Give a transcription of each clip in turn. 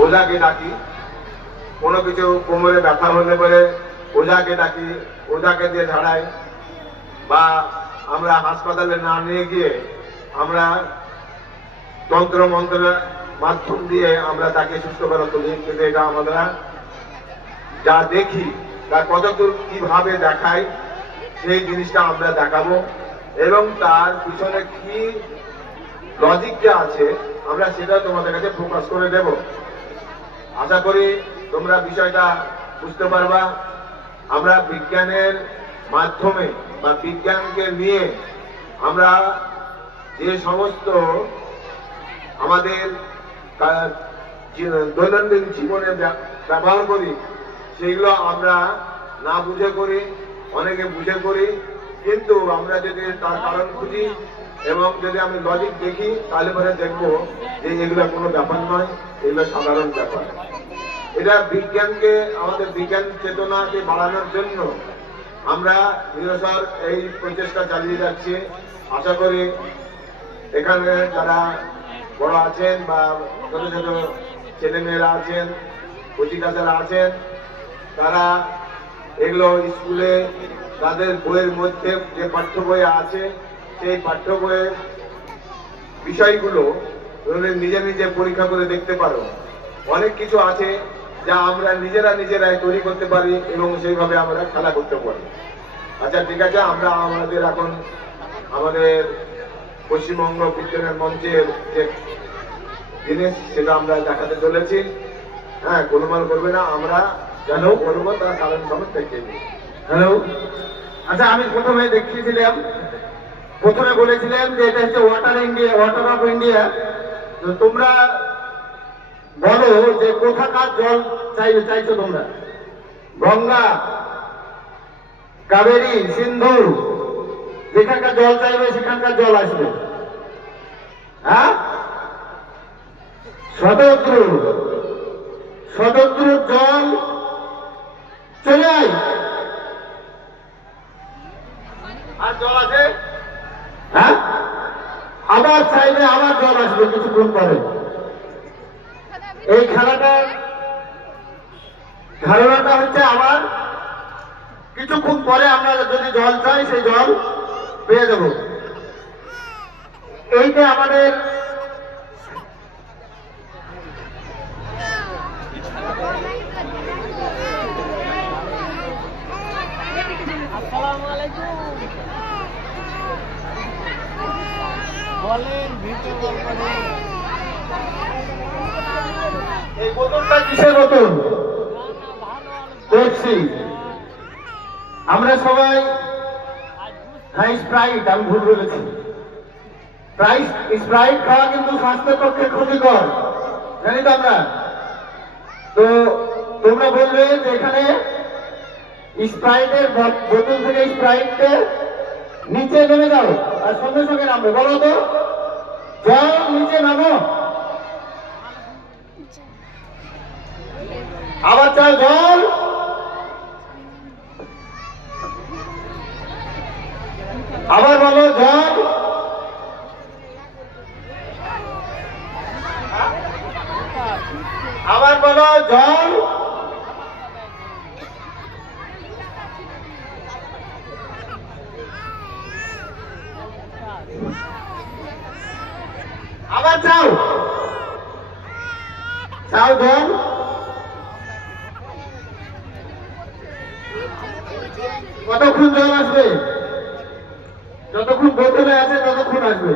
ওঝাকে ডাকি, কোনো কিছু কোমরে ব্যথা হলে পরে ওঝাকে ডাকি, ওঝাকে দিয়ে ঝাড়াই, বা আমরা হাসপাতালে না নিয়ে গিয়ে আমরা তন্ত্র মন্ত্রের মাধ্যম দিয়ে আমরা তাকে সুস্থ করা তুলি। কিন্তু এটা আমরা যা দেখি তা কতদূর কিভাবে দেখাই সেই জিনিসটা আমরা দেখাবো, এবং তার পিছনে কি লজিকটা আছে আমরা সেটা তোমাদের কাছে ফোকাস করে দেব। আশা করি তোমরা বিষয়টা বুঝতে পারবা। আমরা বিজ্ঞানের মাধ্যমে বা বিজ্ঞানকে নিয়ে আমরা যে সমস্ত আমাদের দৈনন্দিন জীবনে ব্যবহার করি সেগুলো আমরা না বুঝে করি, অনেকে বুঝে করি, কিন্তু আমরা যদি তার কারণ খুঁজি এবং যদি আমি লজিক দেখি তাহলে পরে দেখবো যে এগুলো কোনো ব্যাপার নয়, এগুলো সাধারণ ব্যাপার। এটা বিজ্ঞানকে, আমাদের বিজ্ঞান চেতনাকে বাড়ানোর জন্য আমরা নিরসর এই প্রচেষ্টা চালিয়ে যাচ্ছি। আশা করি এখানে যারা বড় আছেন বা ছোট ছোট ছেলেমেয়েরা আছেন, কচিকাচারা আছেন, তারা এগুলো স্কুলে তাদের বইয়ের মধ্যে যে পাঠ্য বই আছে সেই পাঠ্য বইয়ের বিষয়গুলো নিজে নিজে পরীক্ষা করে দেখতে পারো। অনেক কিছু আছে যা আমরা নিজেরাই তৈরি করতে পারি এবং সেইভাবে আমরা খেলা করতে পারি। আচ্ছা ঠিক আছে, আমরা আমাদের এখন আমাদের পশ্চিমবঙ্গ বিজ্ঞানের মঞ্চের যে জিনিস সেটা আমরা দেখাতে চলেছি। হ্যাঁ, গোলমাল করবে না, আমরা যেন করবো তার কারণ সমেত দেখিয়ে দিই। হ্যালো, আচ্ছা আমি প্রথমে দেখিয়েছিলাম, প্রথমে বলেছিলাম যে এটা হচ্ছে water India, water of India. তো তোমরা বলো যে কোথাকার জল চাইছো তোমরা? গঙ্গা, কাবেরী, সিন্ধু, যেখানকার জল চাইবে সেখানকার জল আসবে। হ্যাঁ, শতদ্রুর জল চলে আয়। আর জল আছে, হ্যাঁ, আবার চাইবে আবার জল আসবে কিছুক্ষণ পরে। এই খেলাটার ধারণাটা হচ্ছে আবার কিছুক্ষণ পরে আমরা যদি জল চাই সেই জল পেয়ে দেব। এইটা আমাদের এই বোতলটা কিসের বোতল? পেপসি। আমরা সবাই স্প্রাইট, আমি ভুল বলেছি। স্প্রাইট খাওয়া কিন্তু স্বাস্থ্যের পক্ষে ক্ষতিকর, জানি তো আমরা। তো তোমরা বলবে যে এখানে স্প্রাইটের বোতল থেকে স্প্রাইটকে নিচে নেমে যাও আর সঙ্গে সঙ্গে নামবে। বলো তো, জল নিচে নামো। আবার চাও জল, আবার বলো জল। আবার বলো জল। আবার চাও, চাও জল। কতক্ষণ জল আসবে? যতক্ষণ বোতলে আছে ততক্ষণ আসবে।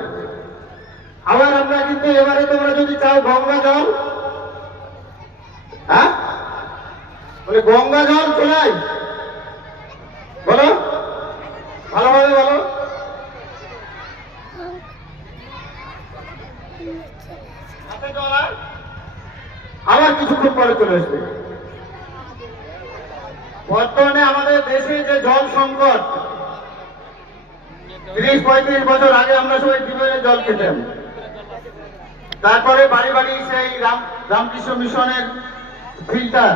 আবার আমরা কিন্তু এবারে তোমরা যদি চাও গঙ্গা জল, হ্যাঁ, বলে গঙ্গা জল চলাই। বলো ভালোভাবে বলো। আবার কিছুক্ষণ পরে চলে আসবে। বর্তমানে আমাদের দেশে যে জল সংকট, 30-35 বছর আগে আমরা সবাই টিউবওয়েলের জল খেতাম, তারপরে বাড়ি বাড়ি সেই রামকৃষ্ণ মিশনের ফিল্টার,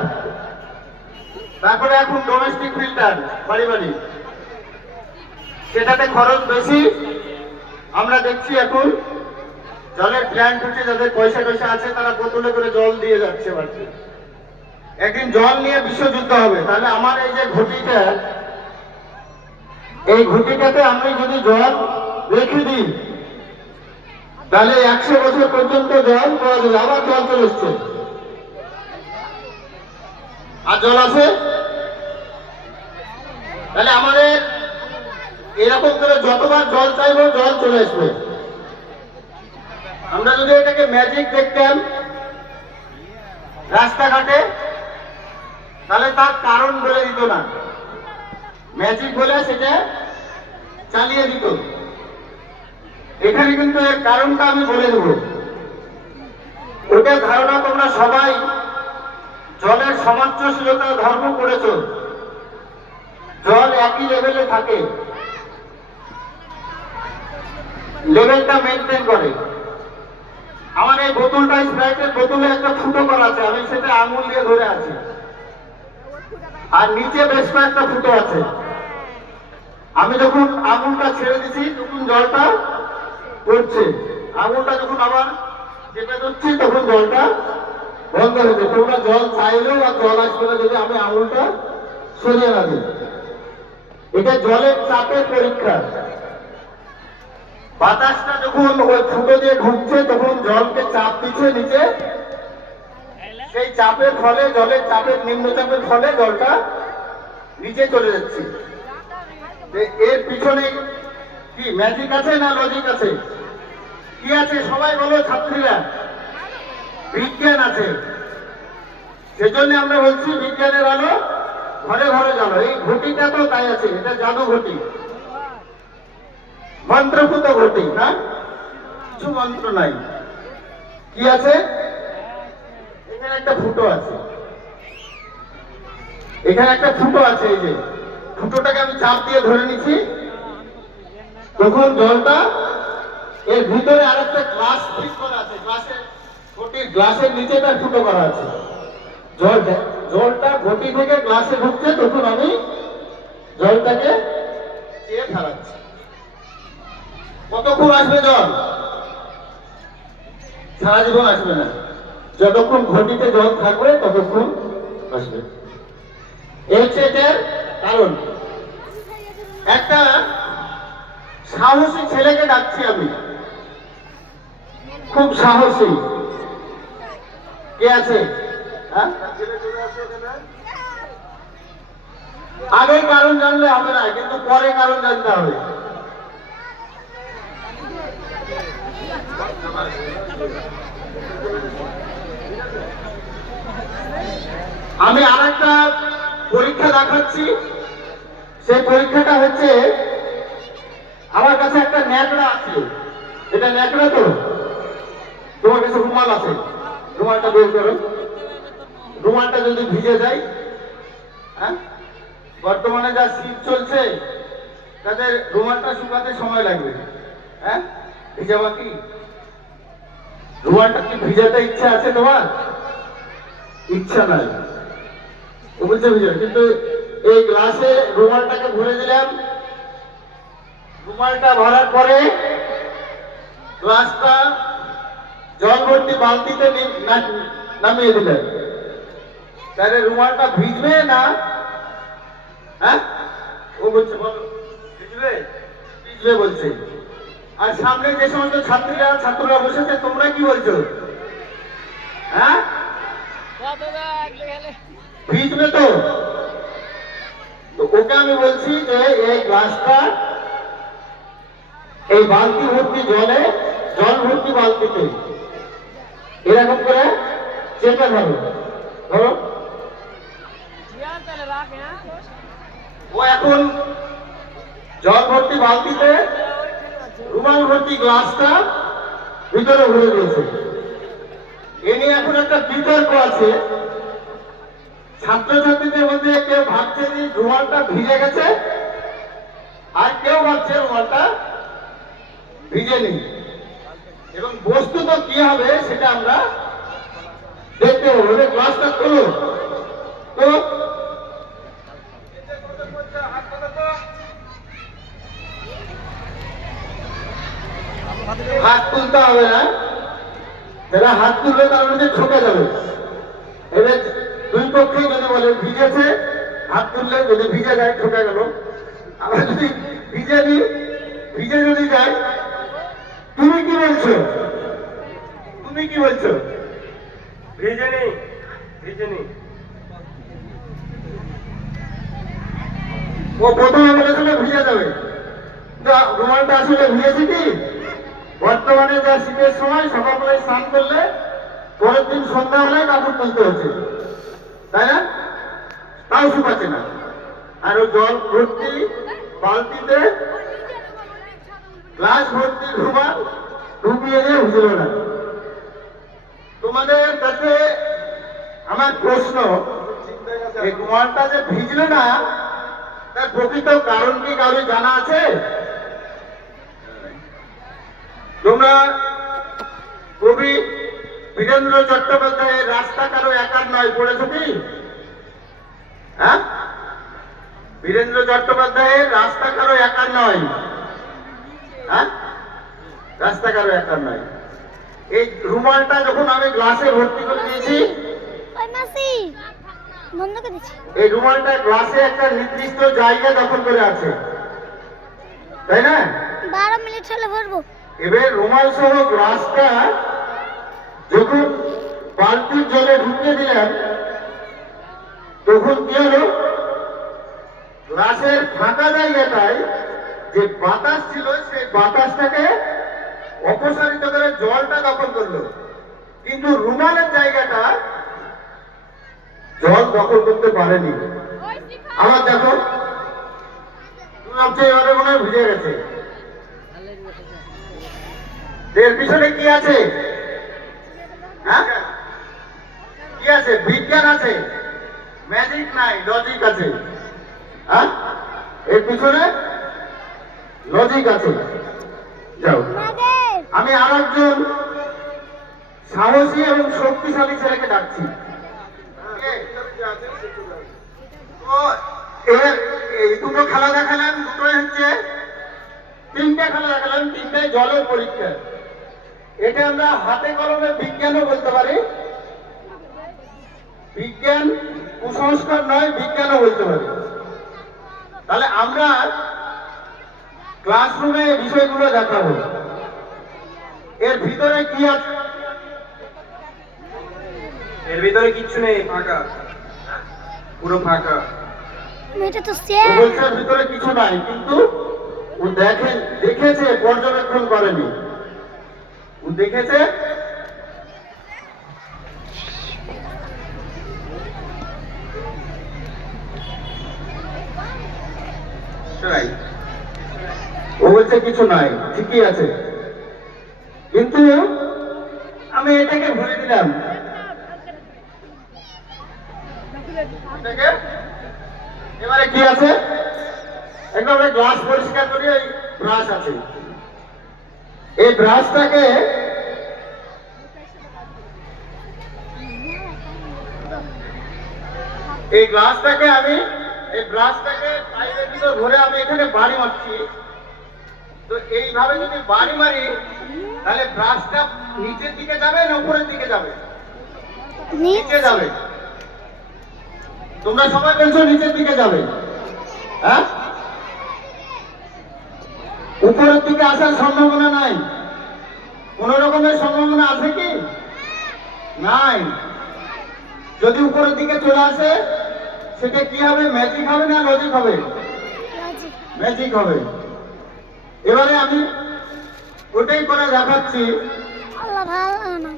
তারপরে এখন ডোমেস্টিক ফিল্টার বাড়ি বাড়ি। সেটাতে খরচ বেশি। আমরা দেখছি এখন জলের প্ল্যান্ট হচ্ছে, যাদের পয়সা টয়সা আছে তারা বোতলে করে জল দিয়ে যাচ্ছে বাড়িতে। একদিন জল নিয়ে বিশ্বযুদ্ধ হবে, তাহলে আমার এই যে ঘটিটা, এই ঘটিটাতে আমি যদি জল রেখে দিই তাহলে 100 বছর পর্যন্ত জল পাওয়া যাবে। আবার জল চলে এসছে, আর জল আছে। তাহলে আমাদের এরকম করে যতবার জল চাইবো জল চলে আসবে। আমরা যদি এটাকে ম্যাজিক দেখতাম রাস্তাঘাটে, তাহলে তার কারণ বলে দিত না, ম্যাজিক বলে সেটা চালিয়ে দিত। এখানে কিন্তু এর কারণটা আমি বলে দেব। ওটা ধারণা তোমরা সবাই জলের সামঞ্জস্যতা ধর্ম করেছ, জল একই লেভেলে থাকে, লেভেলটা মেনটেন করে। আমার এই বোতলটা, স্প্রাইটের বোতলে একটা ফুটো করা আছে, আমি সেটা আঙুল দিয়ে ধরে আছি, আর নিচে বেশ কয়েকটা ফুটো আছে। আমি যখন আঙুলটা ছেড়ে দিচ্ছি তখন জলটা পড়ছে, আঙুলটা যখন আবার চেপে ধরছি তখন জলটা বন্ধ হয়েছে। তোমরা জল চাইলেও আর জল আসবে না যদি আমি আঙুলটা সরিয়ে না দিই। এটা জলের চাপের পরীক্ষা। বাতাসটা যখন ওই ফুটো দিয়ে ঢুকছে তখন জলকে চাপ দিচ্ছে নিচে, সেই চাপের ফলে, জলের চাপের নিম্নচাপের ফলে জলটা নিচে চলে যাচ্ছে। এর পিছনে কি ম্যাজিক আছে না লজিক আছে? কি আছে সবাই বলো ছাত্রীরা? বিজ্ঞান আছে। সেজন্য আমরা বলছি বিজ্ঞানের আলো ঘরে ঘরে জ্বালো। এই ঘটিটা তো তাই আছে, এটা জাদু ঘটি, মন্ত্রপুত ঘটি না, কিছু মন্ত্র নাই। কি আছে? এখানে একটা ফুটো আছে, এখানে একটা ফুটো আছে। এই যে ফুটোটাকে আমি চাপ দিয়ে ধরে নিচ্ছি, তখন জলটা, এর ভিতরে আরেকটা গ্লাস ফিট করা আছে, গ্লাসের ঘটির গ্লাসের নিচেটা ফুটো করা আছে। জলটা ঘটি থেকে গ্লাসে ঢুকছে, তখন আমি জলটাকে চেয়ে ফেলাচ্ছি। কতক্ষণ আসবে জল? সারা জীবন আসবে না, যতক্ষণ ঘটিতে জল থাকবে ততক্ষণ আসবে। এটার কারণ, একটা সাহসী ছেলেকে ডাকছি আমি, খুব সাহসী। কে আছে? হ্যাঁ, আগে কারণ জানলে হবে না, কিন্তু পরে কারণ জানতে হবে। আমি আর একটা পরীক্ষা দেখাচ্ছি। সেই পরীক্ষাটা হচ্ছে, আমার কাছে একটা ন্যাকড়া আছে। এটা ন্যাকড়া তো? তোমার কাছে রুমাল আছে, রুমালটা বের করো। রুমালটা যদি ভিজে যায়, হ্যাঁ, বর্তমানে যা শীত চলছে তাদের রুমালটা শুকাতে সময় লাগবে। হ্যাঁ, ভিজাবা কি? রুমালটা কি ভিজাতে ইচ্ছা আছে তোমার? ইচ্ছা নাই, বুঝতে বুঝে। কিন্তু এই গ্লাসে রুমালটাকে ভরে দিলাম, রুমালটা ভরার পরে গ্লাসটা জল ভর্তি বালতিতে নামিয়ে দিলেন, তাহলে রুমালটা ভিজবে না? হ্যাঁ, ও বলছে বলো ভিজবে, ভিজবে বলছে। আর সামনে যে সমস্ত ছাত্ররা বসেছে, তোমরা কি বলছো? হ্যাঁ, ভিজবে তো? ওকে আমি বলছি যে এই গ্লাসটা এই বালতি ভর্তি জলে, জল ভর্তি বালতিতে এরকম করে চেপে ধরো, ধরো। ও এখন জল ভর্তি বালতিতে রুমাল ভর্তি গ্লাসটা ভিতরে ভরে দিয়েছে। এ নিয়ে এখন একটা বিতর্ক আছে। ছাত্রছাত্রীদের মধ্যে কেউ ভাবছে যে রুমালটা ভিজে গেছে, আর কেউ ভাবছে রুমালটা ভিজেনি। এবং বস্তুত কি হবে সেটা আমরা দেখতে পাবো। গ্লাসটা খোলো তো, হাত তুলতে হবে না। যারা হাত তুলবে তারা মধ্যে ঠকে যাবে। এবার দুই পক্ষে যদি বলে ভিজেছে, হাত তুললে যদি ভিজে যায় ঠকে গেল, আবার যদি ভিজে যদি যায়, তুমি কি বলছো? তুমি কি বলছো? ভিজে নেই, ভিজে নেই। ও প্রথমে বলেছিল ভিজে যাবে, কিন্তু রুমালটা আসলে ভিজেছে কি? বর্তমানে যা শীতের সময় সকালবেলায় স্নান করলে পরের দিন সন্ধ্যাবেলায় কাপড় তুলতে হচ্ছে, তাই না? তাও শুকাচ্ছে না। আর ও জল ভর্তি বালতিতে গ্লাস ভর্তি রুমাল ডুবিয়ে দিয়ে ভিজল না। তোমাদের কাছে আমার প্রশ্ন, এই রুমালটা যে ভিজলো না তার প্রকৃত কারণ কি কারো জানা আছে? তোমরা কবি বীরেন্দ্র চট্টোপাধ্যায়ের রাস্তা কারো একার নয় পড়েছো কি? হ্যাঁ, বীরেন্দ্র চট্টোপাধ্যায়ের রাস্তা কারো একার নয়। হ্যাঁ, রাস্তা কারো একার নয়। এই রুমালটা যখন আমি গ্লাসে ভর্তি করে দিয়েছি, এই রুমালটা গ্লাসে একটা নির্দিষ্ট জায়গা দখল করে আছে, তাই না? 12 মিনিট হলে ভরবো। এবার রুমাল সহ গ্লাসটা যখন বালতির জলে ঢুকিয়ে দিলাম, তখন কি হলো? গ্লাসের ফাঁকা জায়গাটায় যে বাতাস ছিল সেই বাতাসটাকে অপসারিত করে জলটা দখল করলো, কিন্তু রুমালের জায়গাটা জল দখল করতে পারেনি। আবার দেখো, তুমি ভাবছো এবারে মনে হয় ভিজে গেছে। এর পিছনে কি আছে? হ্যাঁ, কি আছে? বিজ্ঞান আছে, ম্যাজিক নাই, লজিক আছে। হ্যাঁ, এর পিছনে লজিক আছে। যাও, আমি আর একজন সাহসী এবং শক্তিশালী ছেলেকে ডাকছি। এই দুটো খেলা দেখালাম, দুটোই হচ্ছে তিনটে খেলা দেখালাম, তিনটাই জলের পরীক্ষা। এটা আমরা হাতে কলমে বিজ্ঞানও বলতে পারি, বিজ্ঞান কুসংস্কার নয়, বিজ্ঞানও বলতে পারি। তাহলে আমরা ক্লাসরুমে এই বিষয়গুলো দেখাবো। এর ভিতরে কি আছে? এর ভিতরে কিচ্ছু নেই, ফাঁকা, পুরো ফাঁকা। এটা তো ও বলছে এর ভিতরে কিছু নাই, কিন্তু ও দেখেছে, পর্যবেক্ষণ করেনি। ও দেখেছে ও বলছে কিছু নাই, ঠিকই আছে, কিন্তু আমি এটাকে ভুলে দিলাম। এবারে কি আছে? একদম গ্লাস পরিষ্কার করি, এই ব্রাশ আছে। এই ব্রাশটাকে আমি এই ব্রাশটাকে পাইপের ভিতর ধরে আমি এখানে বাড়ি মারছি। তো এইভাবে যদি বাড়ি মারি, তাহলে ব্রাশটা নিচের দিকে যাবে না উপরের দিকে যাবে? নিচে যাবে। তোমরা সবাই বলছো নিচের দিকে যাবে। হ্যাঁ, উপরের দিকে আসার সম্ভাবনা নাই। কোন রকমের সম্ভাবনা আছে কি? নাই। যদি উপরের দিকে চলে আসে, সেটা কি হবে? ম্যাজিক হবে না লজিক হবে? ম্যাজিক হবে। এবারে আমি ওটাই করে দেখাচ্ছি। আল্লাহ ভালো না।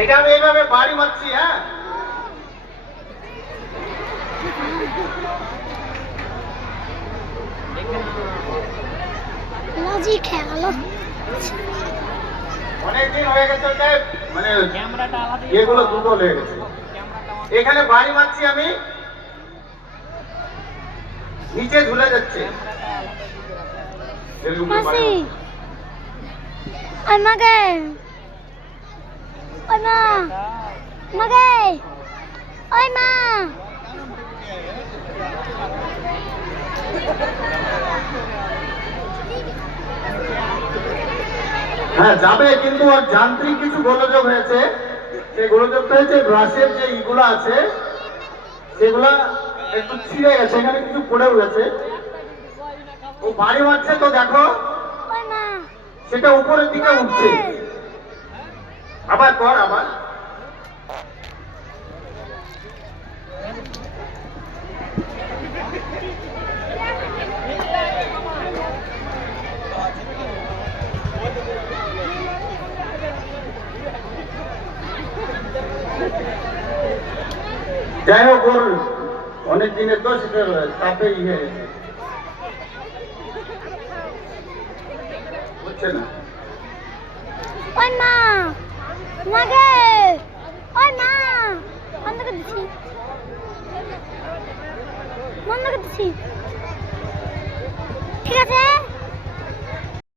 এটা আমি এইভাবে বাড়ি মারছি। হ্যাঁ, লজিক খেলো। অনেকদিন হয়ে গেছে, ওটাই মানে এগুলো দুটো হয়ে গেছে। এখানে বাড়ি মারছি আমি, নিচে ঝুলে যাচ্ছে। মাসি ওই মাগে ওই মা মাগে ওই মা হ্যাঁ যাবে, কিন্তু আর যান্ত্রিক কিছু গোলযোগ হয়েছে। সেই গোলযোগটা হয়েছে ব্রাশের যে ইগুলো আছে সেগুলা একটু ছিঁড়ে গেছে, এখানে কিছু পড়েও গেছে। ও বাড়ি মারছে তো দেখো, ওই মা সেটা উপরের দিকে উঠছে। আবার কর, আবার। যাই হোক, ওর অনেক দিনের তো সেটা তাপে ইয়ে হয়েছে, হচ্ছে না। ওই মা মাগে ওই মা বন্ধ করে দিছি, বন্ধ করে দিছি, ঠিক আছে।